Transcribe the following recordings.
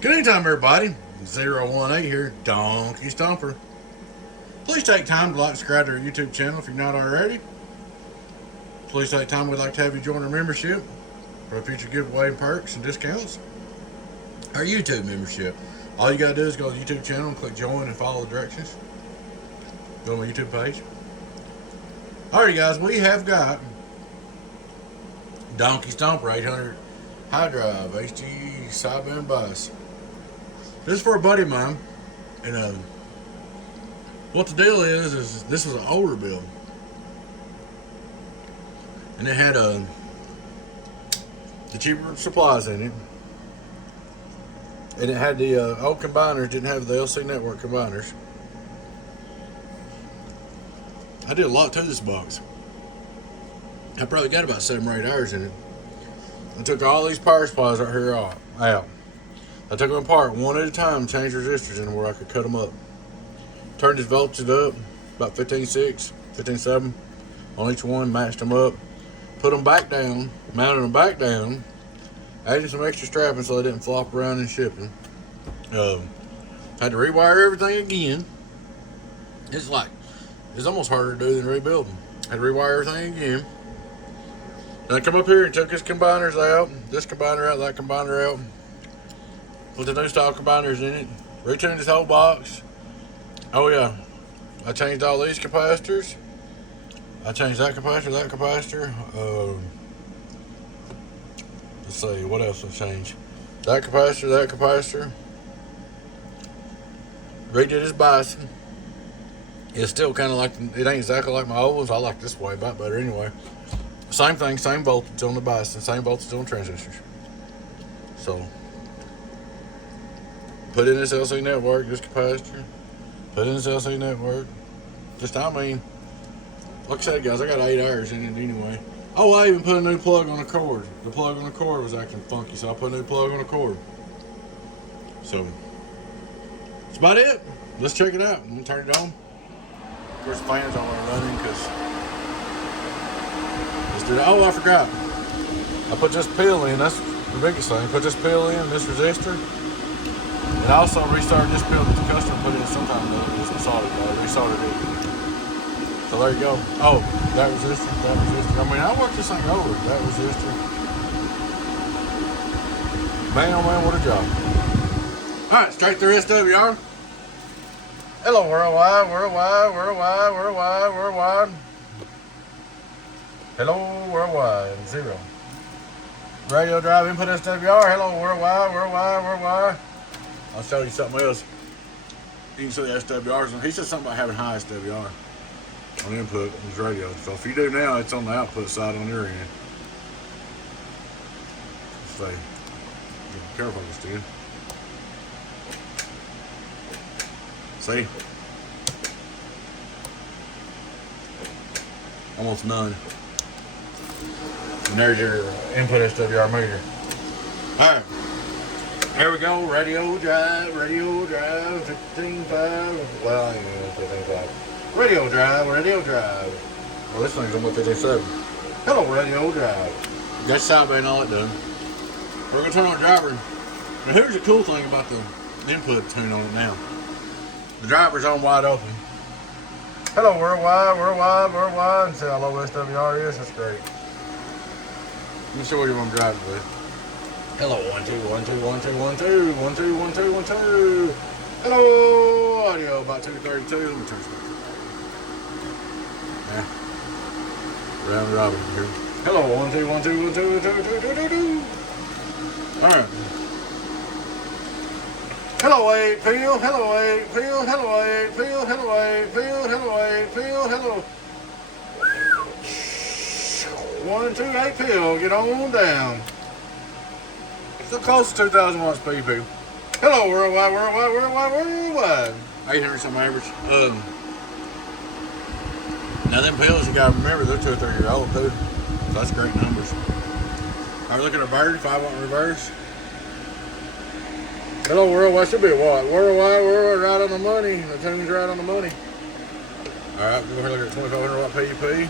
Good evening, everybody. 018 here, Donkey Stomper. Please take time to like and subscribe to our YouTube channel if you're not already. Please take time. We'd like to have you join our membership for a future giveaway and perks and discounts. Our YouTube membership. All you got to do is go to the YouTube channel and click join and follow the directions. Go to my YouTube page. Alrighty, guys, we have got Donkey Stomper 800 high drive HG sideband bus. This is for a buddy of mine, and what the deal is this was an older build, and it had the cheaper supplies in it, and it had the old combiners, didn't have the LC network combiners. I did a lot to this box. I probably got about 7 or 8 hours in it. I took all these power supplies right here out. I took them apart one at a time, changed resistors in where I could cut them up. Turned this voltage up, about 15.6, 15.7 on each one, matched them up. Put them back down, mounted them back down, added some extra strapping so they didn't flop around in shipping. Had to rewire everything again. It's almost harder to do than rebuilding. Had to rewire everything again. Then I come up here and took his combiners out, this combiner out, that combiner out. Put the new style combiners in it. Retuned this whole box. Oh yeah, I changed all these capacitors. I changed that capacitor, that capacitor. Let's see, what else I changed? That capacitor, that capacitor. Redid his bison. It's still kind of like, it ain't exactly like my old ones. I like this way about better anyway. Same thing, same voltage on the bison, same voltage on the transistors. So, put in this LC network, this capacitor. Put in this LC network. Just, I mean, like I said, guys, I got 8 hours in it anyway. Oh, I even put a new plug on the cord. The plug on the cord was acting funky, so I put a new plug on the cord. So, that's about it. Let's check it out. I'm going to turn it on. Of course, the fans aren't running because... Oh, I forgot. I put this pill in. That's the biggest thing. Put this pill in, this resistor. And I also restarted this pill that the customer put in sometime ago. It was soldered. I resoldered it. So there you go. Oh, that resistor, that resistor. I mean, I worked this thing over. That resistor. Man, oh man, what a job. All right, straight through SWR. Hello, worldwide, worldwide, worldwide, worldwide, worldwide. Hello, worldwide, 0. Radio drive input SWR. Hello, worldwide, worldwide, worldwide. I'll show you something else. You can see the SWRs. And he said something about having high SWR on input on his radio. So if you do now, it's on the output side on your end. Let's see. Be careful with this, dude. See? Almost none. And there's your input SWR meter. Alright. Here we go. Radio drive, 15.5. Well, I ain't gonna 15.5. Radio drive, radio drive. Well, this thing's almost 15.7. Hello, radio drive. That's sideband, all it done. We're gonna turn on the driver. Now, here's the cool thing about the input tune on it now. The driver's on wide open. Hello, worldwide, worldwide, worldwide. And see how low SWR is. That's great. Let me show you what I'm driving with. Hello, 1 2 1 2 1 2 1 2 1 2 1 2 1 2. Hello, audio about 232. Let me turn this back. Yeah. Round robin here. Hello, 1 2 1 2 1 2 2 2 2 2. All right. Hello, 8Pill. Hello, 8Pill. Hello, 8Pill. Hello, 8Pill. Hello, 8Pill. Hello. 1 2 8Pill. Get on down. So close to 2,000 watts PP. Hello, worldwide, worldwide, worldwide, worldwide. 800 some average. Now them pills, you gotta remember, they're 2 or 3 years old too. So that's great numbers. All right, look at our bird, 5 watt reverse. Hello, worldwide, should be a watt. Worldwide, worldwide, right on the money. The tune's right on the money. All right, go ahead and look at 2,500 watt PUP.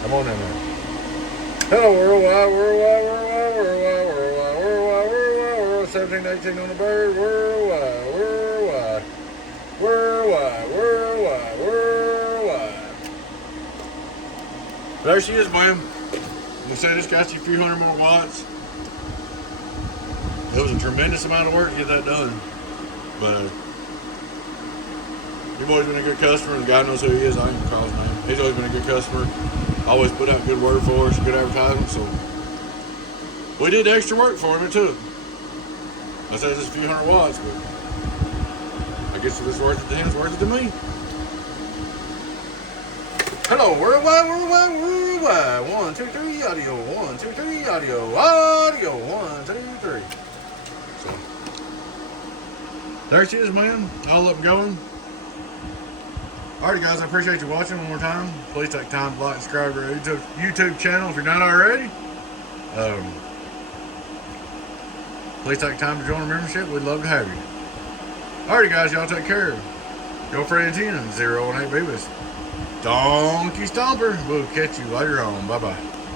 Come on in there. Hello, worldwide, worldwide, worldwide, worldwide, worldwide, worldwide, worldwide, worldwide, 17, 18 on the bird, worldwide, worldwide, worldwide, worldwide, worldwide. There she is, man. You say this got you a few hundred more watts. It was a tremendous amount of work to get that done. But you've always been a good customer. The guy knows who he is. I ain't gonna call his name. He's always been a good customer. Always put out good word for us, good advertisement. So we did extra work for him. It took. I said it's just a few hundred watts, but I guess if it's worth it to him, it's worth it to me. Hello, worldwide, worldwide, worldwide. 1, 2, 3, audio. 1, 2, 3, audio. Audio. 1, 2, 3. So there she is, man. All up and going. Alright, guys, I appreciate you watching one more time. Please take time to like and subscribe to our YouTube channel if you're not already. Please take time to join our membership. We'd love to have you. Alrighty, guys, y'all take care. Your friend 10, 018 Beavis. Donkey Stomper. We'll catch you later on. Bye-bye.